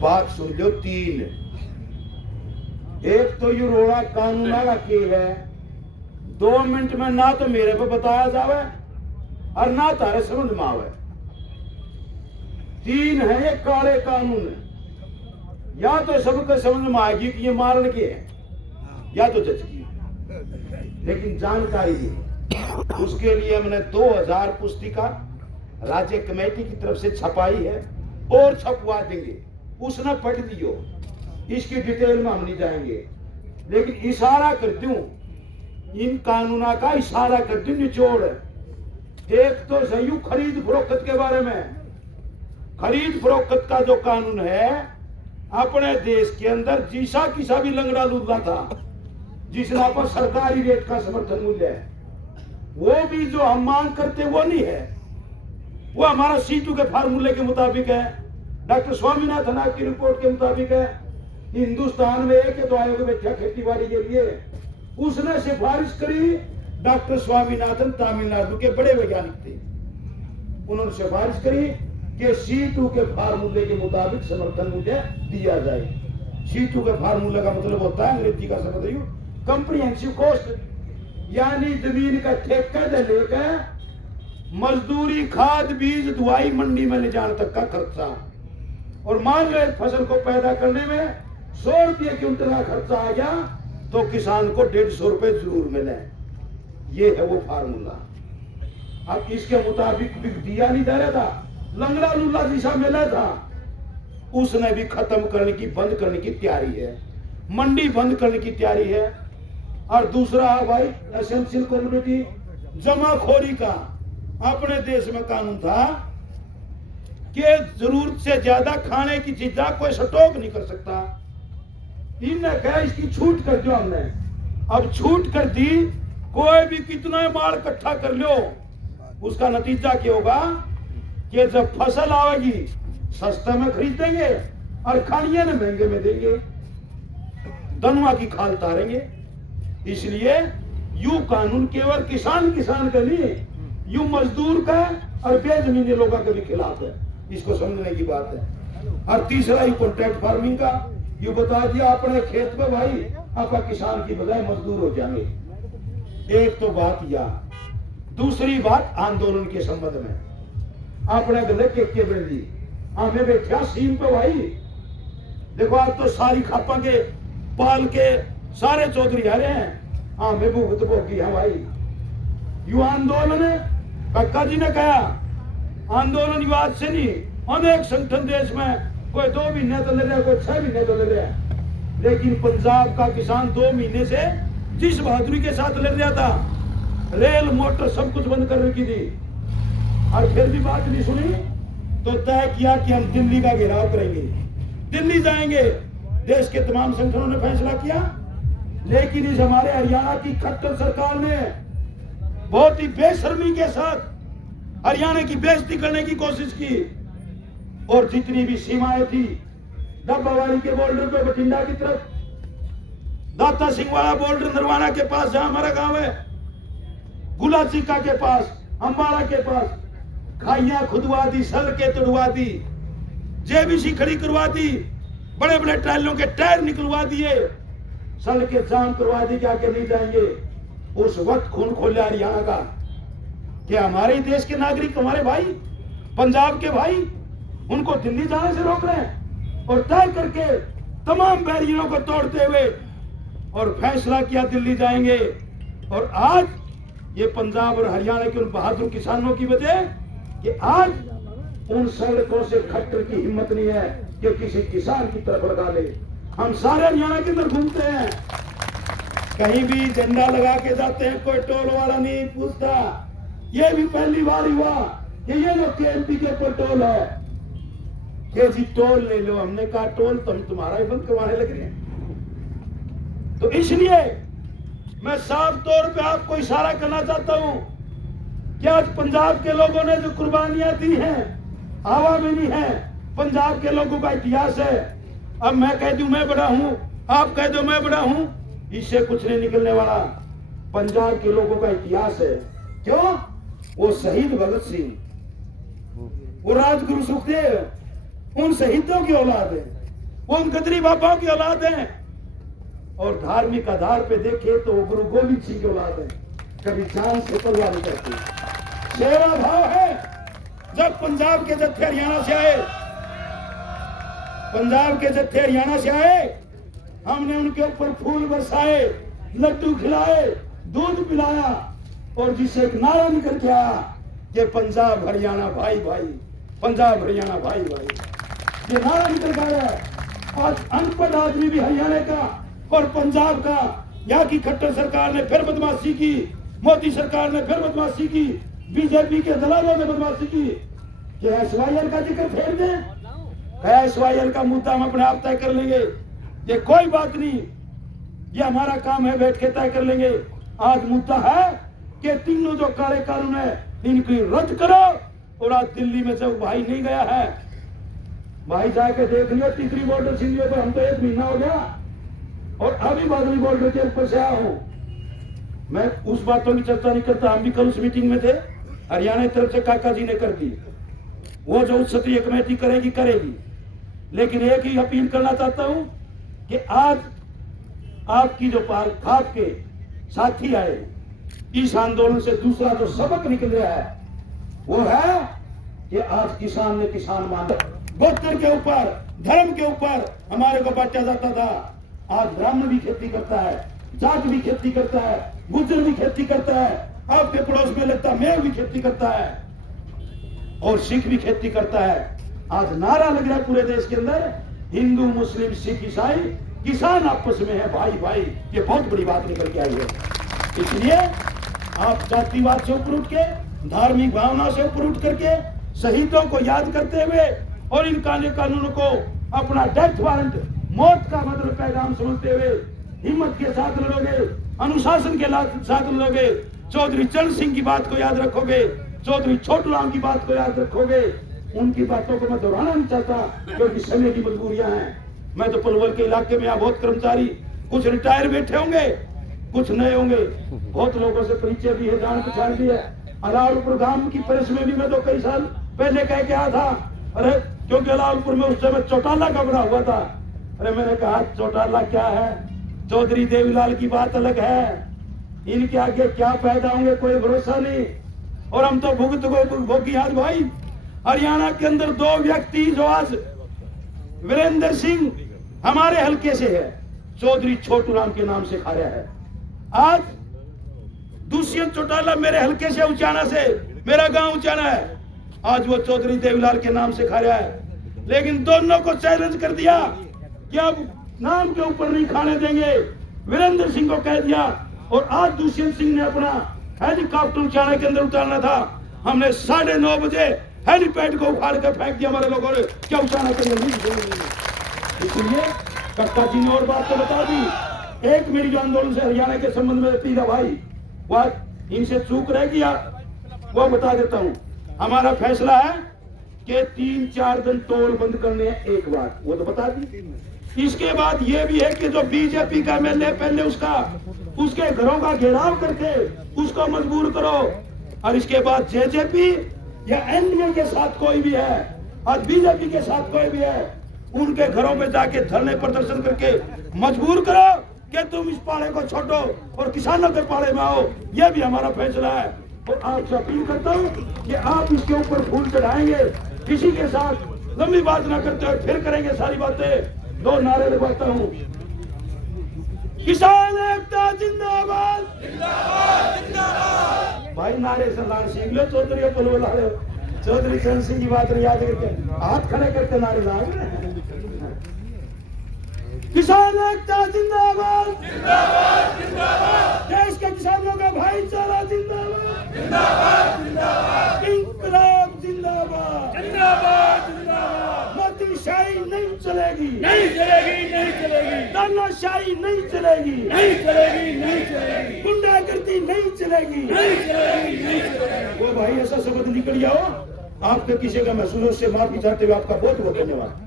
बात सुन लो। 3 एक तो ये रोड़ा कानून की है, 2 मिनट में ना तो मेरे पे बताया जावे और ना तारे समझ में आवे। 3 है ये काले कानून। या तो सबको समझ में आएगी कि ये मारने की है या तो जज की, लेकिन जानकारी दी। उसके लिए हमने 2000 पुस्तिका राज्य कमेटी की तरफ से छपाई है और छपवा देंगे। उसने पढ़ दियो, इसकी डिटेल में हम नहीं जाएंगे, लेकिन इशारा कर दूं, इन कानूना का इशारा कर दूं निचोड़। एक तो सही खरीद फरोख्त के बारे में। खरीद फरोख्त का जो कानून है अपने देश के अंदर, जीसा किसा भी लंगड़ा लूदला था जिसना पर सरकारी रेट का समर्थन मूल्य है, वो भी जो हम मांग करते वो नहीं है, वो हमारा C2 के फार्मूले के मुताबिक है, डॉक्टर स्वामीनाथन की रिपोर्ट के मुताबिक है। हिंदुस्तान में एक तो आयोग बैठा खेती बाड़ी के लिए, उसने सिफारिश करी। डॉक्टर स्वामीनाथन तमिलनाडु के बड़े वैज्ञानिक थे, उन्होंने सिफारिश करी कि C2 के फार्मूले के मुताबिक समर्थन मूल्य दिया जाए। C2 के फार्मूले का मतलब होता है, अंग्रेजी का शब्द है कंप्रिहेंसिव कॉस्ट, यानी जमीन का ठेका से लेकर मजदूरी, खाद, बीज, दवाई, मंडी में ले जाने तक का खर्चा। और मान लो फसल को पैदा करने में 100 रुपये क्विंटल का खर्चा आ गया तो किसान को 150 रुपए जरूर मिले। ये है वो फार्मूला। अब इसके मुताबिक भी दिया नहीं दे रहा था, लंगड़ा लुल्ला जिसा मिला था उसने भी खत्म करने की, बंद करने की तैयारी है, मंडी बंद करने की तैयारी है। और दूसरा है भाई एसेंशियल कम्युनिटी जमाखोरी का। अपने देश में कानून था कि जरूरत से ज्यादा खाने की चीजा कोई स्टॉक नहीं कर सकता। इन्हें कहा इसकी छूट कर दो हमने। अब छूट कर दी, कोई भी कितना माल इकट्ठा कर लो, उसका नतीजा क्या होगा कि जब फसल आएगी सस्ता में खरीदेंगे और खानिया ने महंगे में देंगे, दनुआ की खाल तारेंगे। इसलिए यू कानून केवल किसान का नहीं, यू मजदूर का और बेजमीने लोगों के भी खिलाफ है। इसको समझने की बात है। और तीसरा ही कॉन्ट्रैक्ट फार्मिंग का, यू बता दिया अपने खेत में भाई आपका किसान की बजाय मजदूर हो जाएंगे। एक तो बात यह। दूसरी बात आंदोलन के संबंध में अपने गले के बंदी हमें बैठा सीम पे भाई। देखो आज तो सारी खापा के पाल के सारे चौधरी आ रहे हैं, हमें भुगत भोगी है भाई। यू आंदोलन कक्का जी ने कहा आंदोलन विवाद से नहीं, अनेक संगठन देश में कोई 2 महीने तो ले रहा है, कोई 6 महीने तो ले रहा है, लेकिन पंजाब का किसान 2 महीने से जिस बहादुरी के साथ लड़ रहा था, रेल मोटर सब कुछ बंद कर रखी थी, और फिर भी बात नहीं सुनी तो तय किया कि हम दिल्ली का घेराव करेंगे, दिल्ली जाएंगे। देश के तमाम संगठनों ने फैसला किया, लेकिन इस हमारे हरियाणा की खट्टर सरकार ने बहुत ही बेशर्मी के साथ हरियाणा की बेइज्जती करने की कोशिश की। और जितनी भी सीमाएं थी, डब्बावाली के बॉर्डर पे बठिंडा की तरफ, दाता सिंह वाला बॉर्डर नरवाना के पास जहां हमारा गांव है, गुलाचिका के पास, अंबाला के पास, खाइयां खुदवा दी, सड़कें तोड़वा दी, जेबीसी खड़ी करवा दी, बड़े बड़े ट्रायलों के टायर निकलवा दिए, सड़कें जाम करवा दी कि आगे नहीं जाएंगे। उस वक्त खून खोला हरियाणा का कि हमारे देश के नागरिक, हमारे भाई पंजाब के भाई, उनको दिल्ली जाने से रोक रहे हैं। और तय करके तमाम बैरियरों को तोड़ते हुए और फैसला किया दिल्ली जाएंगे। और आज ये पंजाब और हरियाणा के उन बहादुर किसानों की वजह कि आज उन सड़कों से खट्टर की हिम्मत नहीं है कि किसी किसान की तरफ लगा ले। हम सारे हरियाणा के अंदर घूमते हैं, कहीं भी झंडा लगा के जाते हैं, कोई टोल वाला नहीं पूछता। ये भी पहली बार हुआ कि ये लोग KMP के ऊपर टोल है कि जी टोल ले लो। हमने कहा टोल तो हम तुम्हारा ही बंद करवाने लग रहे हैं। तो इसलिए मैं साफ तौर पे आपको इशारा करना चाहता हूं कि आज पंजाब के लोगों ने जो कुर्बानियां दी हैं, हवा में नहीं है, पंजाब के लोगों का इतिहास है। अब मैं कह दूं मैं बड़ा हूं, आप कह दो मैं बड़ा हूं, इससे कुछ नहीं निकलने वाला। पंजाब के लोगों का इतिहास है। क्यों? वो शहीद भगत सिंह, वो राजगुरु सुखदेव, उन शहीदों की औलाद है। वो उन गदरी बाबाओं की औलाद हैं। और धार्मिक आधार पे देखे तो वो गुरु गोविंद सिंह की औलाद है। कभी जान से परवाह नहीं करती। सेवा भाव है। जब पंजाब के जत्थे हरियाणा से आए, पंजाब के जत्थे हरियाणा से आए, हमने उनके ऊपर फूल बरसाए, लड्डू खिलाए, दूध पिलाया और जिससे एक नारा निकल के आया कि पंजाब हरियाणा भाई भाई, पंजाब हरियाणा भाई भाई, ये नारा निकल के आया। आज अनपढ़ आदमी भी हरियाणा का और पंजाब का, यहाँ की खट्टर सरकार ने फिर बदमाशी की, मोदी सरकार ने फिर बदमाशी की, बीजेपी के दलालों ने बदमाशी की कि SYL का जिक्र फेर दें। SYL का मुद्दा हम अपने आप तय कर लेंगे, ये कोई बात नहीं, ये हमारा काम है, बैठ के तय कर लेंगे। आज मुद्दा है कि तीनों जो काले कानून है इनकी रद्द करो। और आज दिल्ली में जब भाई नहीं गया है, भाई जाके देख लियो तीसरी बॉर्डर छीन लियो। तो हम तो 1 महीना हो गया और अभी बादली बॉर्डर के ऊपर से आया हूं। मैं उस बातों की चर्चा नहीं करता। हम भी कल उस मीटिंग में थे, हरियाणा की तरफ से काका जी ने कर दी। वो जो उच्चस्तरीय कमेटी करेगी करेगी, लेकिन एक ही अपील करना चाहता हूं कि आज आपकी जो खाप के साथी आए, इस आंदोलन से दूसरा जो सबक निकल रहा है वो है कि आज किसान ने किसान माना। गोत्र के ऊपर, धर्म के ऊपर हमारे को बांटा जाता था। आज ब्राह्मण भी खेती करता है, जाट भी खेती करता है, गुर्जर भी खेती करता है, आपके पड़ोस में लगता मेव भी खेती करता है और सिख भी खेती करता है। आज नारा लग रहा है पूरे देश के अंदर, हिंदू मुस्लिम सिख ईसाई किसान आपस में है भाई भाई। ये बहुत बड़ी बात निकल के आई है। इसलिए आप जातिवाद से ऊपर उठ के, धार्मिक भावना से ऊपर उठ करके, शहीदों को याद करते हुए और इन काले कानूनों को अपना डेथ वारंट, मौत का मतलब पैगाम समझते हुए हिम्मत के साथ लड़ोगे, अनुशासन के साथ लड़ोगे, चौधरी चरण सिंह की बात को याद रखोगे, चौधरी छोटू राम की बात को याद रखोगे। उनकी बातों को मैं दोहराना नहीं चाहता क्योंकि समय की मजबूरियां हैं। मैं तो पलवल के इलाके में यहाँ बहुत कर्मचारी, कुछ रिटायर बैठे होंगे, कुछ नए होंगे, बहुत लोगों से परिचय भी है, जान पहचान भी है। अलाउलपुर गांव की प्रेस में भी मैं तो कई साल पहले कह के आया था, अरे क्योंकि अलाउलपुर में उस समय चौटाला का बना हुआ था। अरे मैंने कहा चौटाला क्या है, चौधरी देवीलाल की बात अलग है, इनके आगे क्या पैदा होंगे कोई भरोसा नहीं। और हम तो भुगत भोगी। आज भाई हरियाणा के अंदर 2 व्यक्ति जो आज वीरेंद्र सिंह हमारे हल्के से है, चौधरी छोटू राम के नाम से खा रहा है। आज दुष्यंत चौटाला मेरे हल्के से, उचाना से, मेरा गांव उचाना है, आज वो चौधरी देवीलाल के नाम से खा रहा है। लेकिन दोनों को चैलेंज कर दिया कि अब नाम के ऊपर नहीं खाने देंगे, वीरेंद्र सिंह को कह दिया। और आज दुष्यंत सिंह ने अपना हेलीकॉप्टर उचाना के अंदर उतारना था, हमने 9:30 बजे हेलीपैड को उखाड़ कर फेंक दिया हमारे लोगों ने, क्या उचाना के अंदर नहीं। इसलिए कक्का जी ने और बात तो बता दी। एक मेरी जो आंदोलन से हरियाणा के संबंध में पीला भाई, वह इनसे चूक रह गया, वो बता देता हूं। हमारा फैसला है कि 3-4 दिन टोल बंद करने हैं, एक बात वो तो बता दी। इसके बाद ये भी है कि जो बीजेपी का MLA पहले उसके घरों का घेराव करके उसको मजबूर करो। और इसके बाद JJP या NDA के साथ कोई भी है, आज बीजेपी के साथ कोई भी है, उनके घरों में जाके धरने प्रदर्शन करके मजबूर करो कि तुम इस पाड़े को छोड़ो और किसानों के पाड़े में आओ। यह भी हमारा फैसला है। और आपसे अपील करता हूँ कि आप इसके ऊपर फूल चढ़ाएंगे, किसी के साथ लंबी बात ना करते हुए फिर करेंगे सारी बातें। 2 नारे लगवाता हूँ, किसान एकता जिंदाबाद, जिंदाबाद जिंदाबाद। भाई नारे से लाल सीख लो, चौधरी पलवल वाले चौधरी चरण सिंह की बात याद करके हाथ खड़े करके नारे लाए। किसान एकता जिंदाबाद, जिंदाबाद जिंदाबाद। देश के किसानों का भाईचारा जिंदाबाद, जिंदाबाद जिंदाबाद। इंकलाब जिंदाबाद, जिंदाबाद जिंदाबाद। मोदीशाही नहीं चलेगी, नहीं चलेगी, नहीं चलेगी। तानाशाही नहीं चलेगी, नहीं चलेगी, नहीं चलेगी। गुंडागर्दी नहीं चलेगी, नहीं चलेगी, नहीं चलेगी। वो भाई ऐसा शब्द निकल जाओ आपके किसी का महसूस से माफी चाहते हुए आपका बहुत बहुत धन्यवाद।